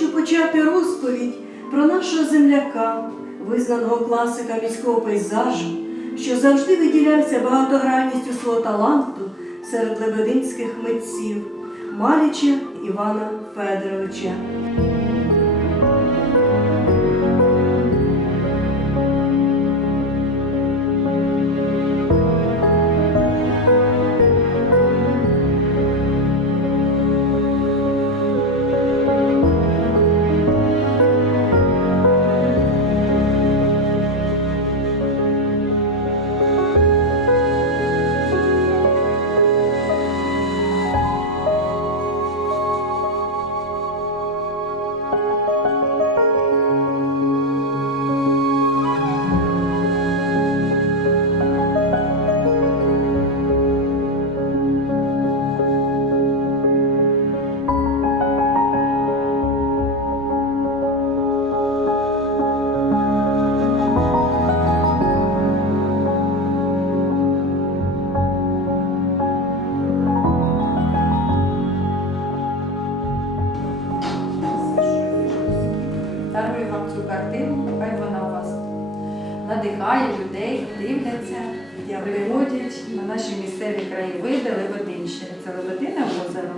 хочу почати розповідь про нашого земляка, визнаного класика міського пейзажу, що завжди виділявся багатогранністю свого таланту серед лебединських митців Маліча Івана Федоровича. Картину, хай вона у вас надихає людей, дивляться, приводять на наші місцеві краєвиди Лебединщини. Це Лебедине озеро.